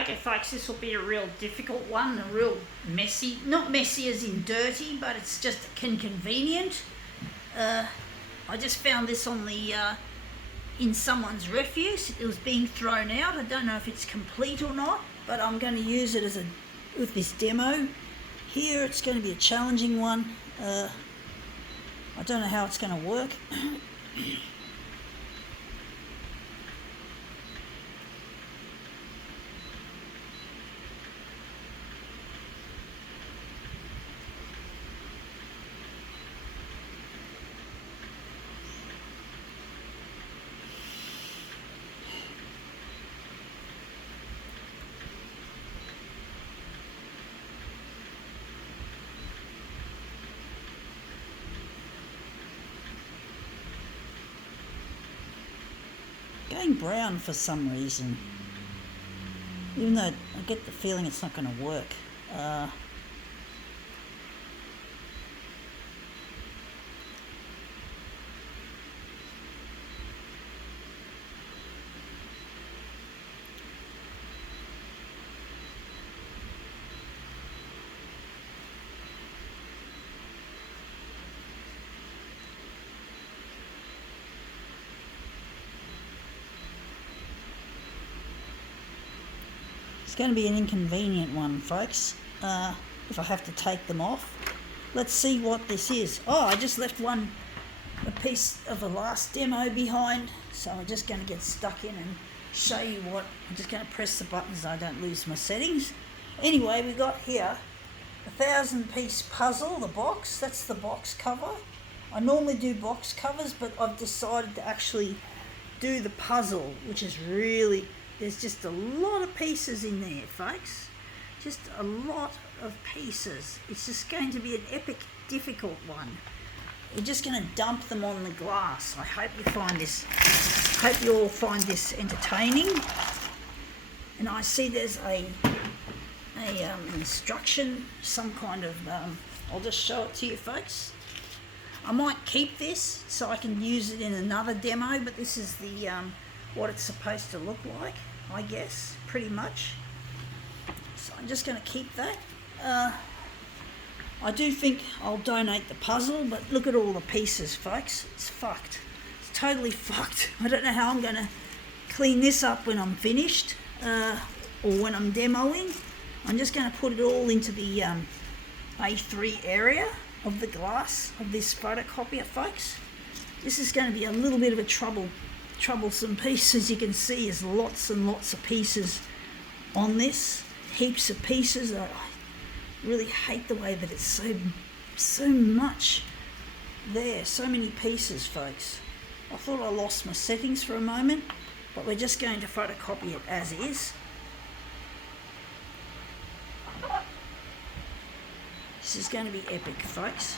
Okay folks, this will be a real difficult one, a real messy, not messy as in dirty, but it's just inconvenient. I just found this on the in someone's refuse. It was being thrown out. I don't know if it's complete or not, but I'm going to use it as with this demo here. It's going to be a challenging one. I don't know how it's going to work. Going brown for some reason, even though I get the feeling it's not going to work. It's going to be an inconvenient one, folks, if I have to take them off. Let's see what this is. Oh, I just left a piece of a last demo behind, so I'm just going to get stuck in and show you what. I'm just going to press the buttons so I don't lose my settings. Anyway, we got here a 1,000-piece puzzle, the box. That's the box cover. I normally do box covers, but I've decided to actually do the puzzle, which is really... There's just a lot of pieces in there, folks. Just a lot of pieces. It's just going to be an epic, difficult one. We're just going to dump them on the glass. I hope you all find this entertaining. And I see there's a instruction, some kind of, I'll just show it to you, folks. I might keep this so I can use it in another demo, but this is the what it's supposed to look like, I guess, pretty much. So I'm just going to keep that. I do think I'll donate the puzzle, but look at all the pieces, folks. It's fucked. It's totally fucked. I don't know how I'm going to clean this up when I'm finished, or when I'm demoing. I'm just going to put it all into the A3 area of the glass of this photocopier, folks. This is going to be a little bit of a troublesome piece. As you can see, there's lots and lots of pieces on this, heaps of pieces. I really hate the way that it's so much there, so many pieces, folks. I thought I lost my settings for a moment, but we're just going to photocopy it as is. This is going to be epic, folks.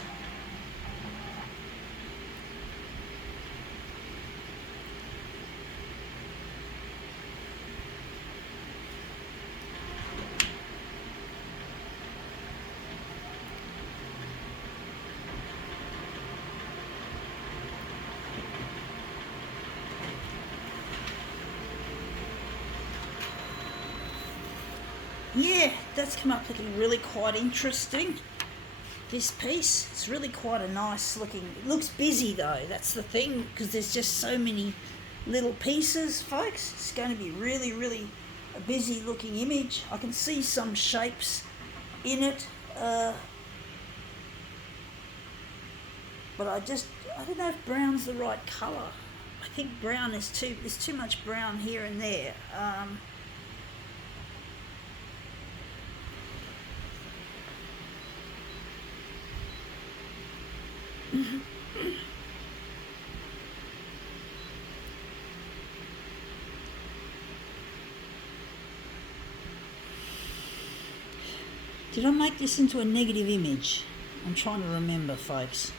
Yeah, that's come up looking really quite interesting, this piece. It's really quite a nice looking, it looks busy though, that's the thing, because there's just so many little pieces, folks. It's going to be really, really a busy looking image. I can see some shapes in it, but I don't know if brown's the right colour. I think brown is there's too much brown here and there. Did I make this into a negative image? I'm trying to remember, folks.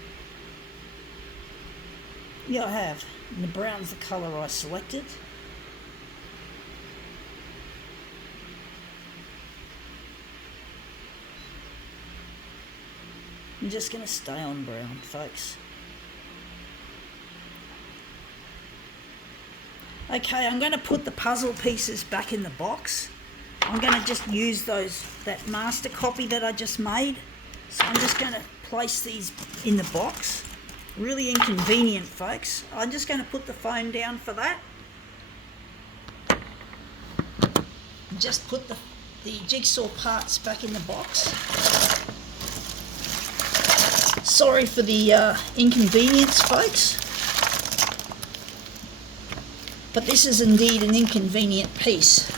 Yeah, I have. And the brown's the colour I selected. I'm just going to stay on brown, folks. Okay, I'm going to put the puzzle pieces back in the box. I'm going to just use that master copy that I just made. So I'm just going to place these in the box. Really inconvenient, folks. I'm just going to put the phone down for that. Just put the jigsaw parts back in the box. Sorry for the inconvenience, folks. But this is indeed an inconvenient piece.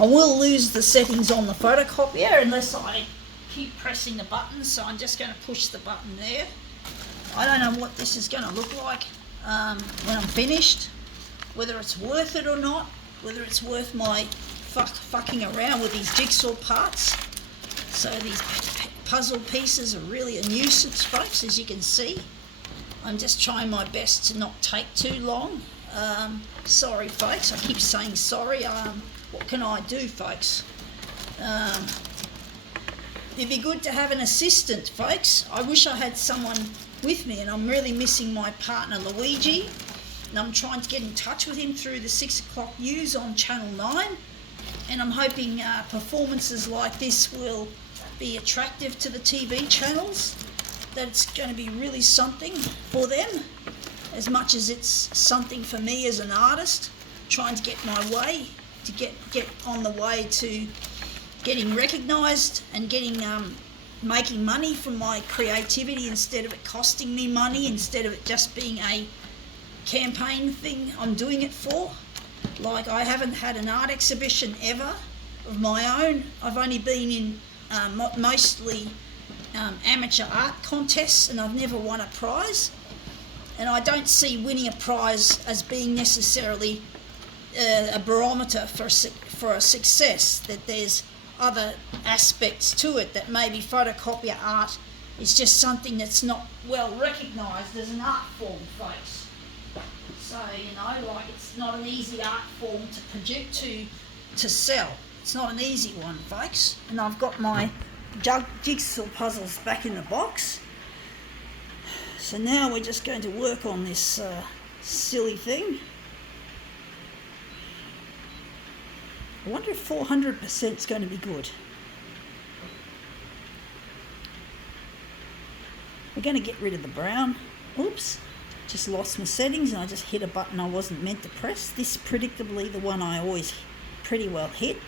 I will lose the settings on the photocopier unless I keep pressing the buttons, so I'm just going to push the button there. I don't know what this is going to look like when I'm finished, whether it's worth it or not, whether it's worth my fucking around with these jigsaw parts. So these puzzle pieces are really a nuisance, folks, as you can see. I'm just trying my best to not take too long. Sorry, folks, I keep saying sorry. What can I do, folks? It'd be good to have an assistant, folks. I wish I had someone with me, and I'm really missing my partner Luigi, and I'm trying to get in touch with him through the 6 o'clock news on Channel 9, and I'm hoping performances like this will be attractive to the TV channels, that it's going to be really something for them, as much as it's something for me as an artist, trying to get my way, to get on the way to getting recognised and getting making money from my creativity instead of it costing me money, instead of it just being a campaign thing I'm doing it for. Like, I haven't had an art exhibition ever of my own. I've only been in mostly amateur art contests, and I've never won a prize. And I don't see winning a prize as being necessarily a barometer for a success, that there's other aspects to it, that maybe photocopier art is just something that's not well recognised as an art form, folks. So, like, it's not an easy art form to produce, to sell. It's not an easy one, folks. And I've got my jigsaw puzzles back in the box. So now we're just going to work on this silly thing. I wonder if 400% is going to be good. We're going to get rid of the brown. Oops, just lost my settings and I just hit a button I wasn't meant to press. This is predictably the one I always pretty well hit.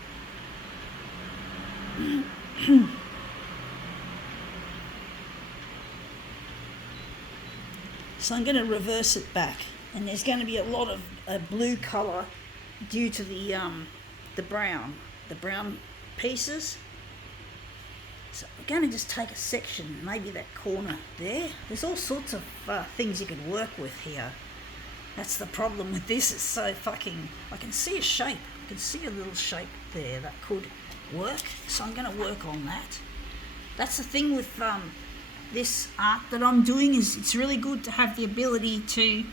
So I'm going to reverse it back, and there's going to be a lot of blue colour due to the brown pieces. So I'm going to just take a section, maybe that corner there. There's all sorts of things you can work with here. That's the problem with this. It's so fucking... I can see a shape. I can see a little shape there that could work. So I'm going to work on that. That's the thing with this art that I'm doing, is it's really good to have the ability to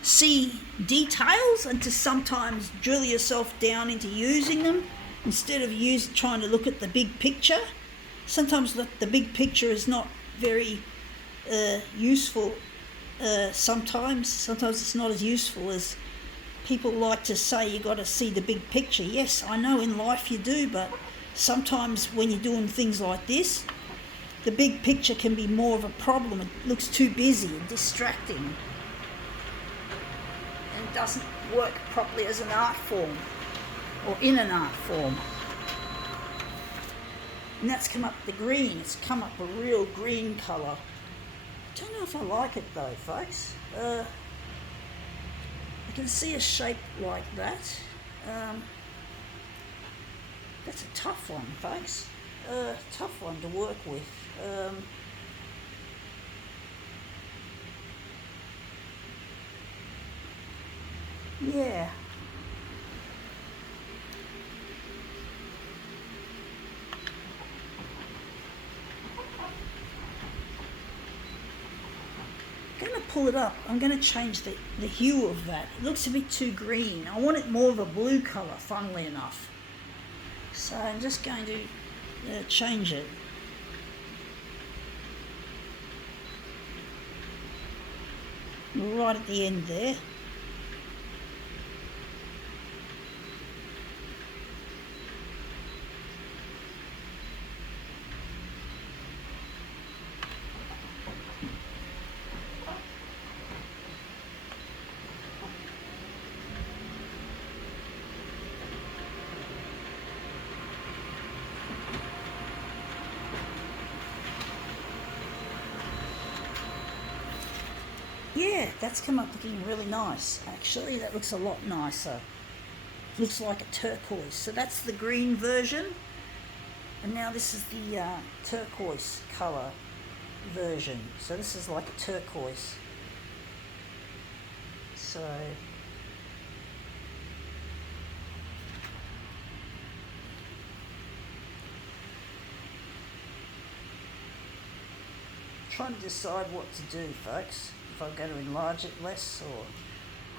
see details and to sometimes drill yourself down into using them instead of trying to look at the big picture. Sometimes the big picture is not very useful. Sometimes it's not as useful as people like to say. You got to see the big picture. Yes, I know in life you do, but sometimes when you're doing things like this, the big picture can be more of a problem. It looks too busy and distracting and doesn't work properly as an art form or in an art form. And that's come up the green. It's come up a real green colour. I don't know if I like it though, folks. I can see a shape like that. That's a tough one, folks. Tough one to work with. Yeah. I'm going to pull it up. I'm going to change the hue of that. It looks a bit too green. I want it more of a blue colour, funnily enough. So I'm just going to change it. Right at the end there. yeah, that's come up looking really nice. Actually, that looks a lot nicer. Looks like a turquoise. So that's the green version. And now this is the turquoise colour version. So this is like a turquoise. So trying to decide what to do, folks. If I'm going to enlarge it less, or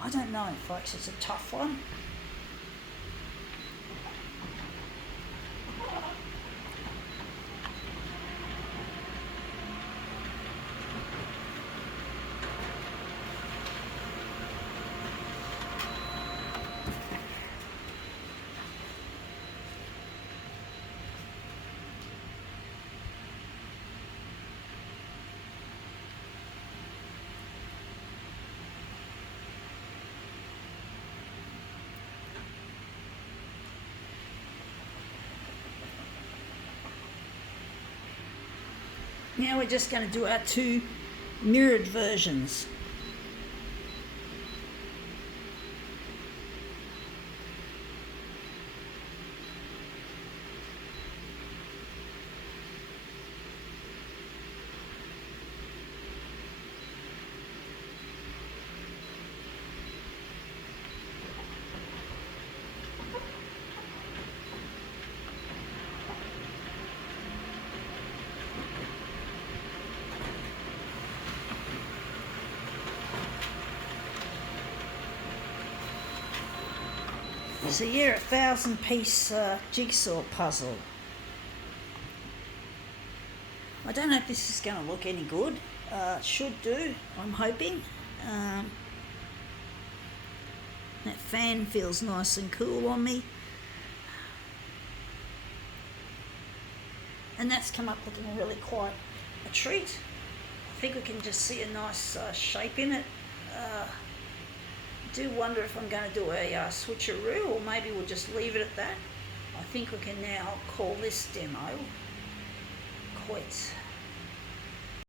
I don't know, folks. It's a tough one. Now we're just going to do our two mirrored versions. So yeah, 1,000-piece jigsaw puzzle. I don't know if this is going to look any good. It should do, I'm hoping. That fan feels nice and cool on me. And that's come up looking really quite a treat. I think we can just see a nice shape in it. Do wonder if I'm going to do a switcheroo, or maybe we'll just leave it at that. I think we can now call this demo quits.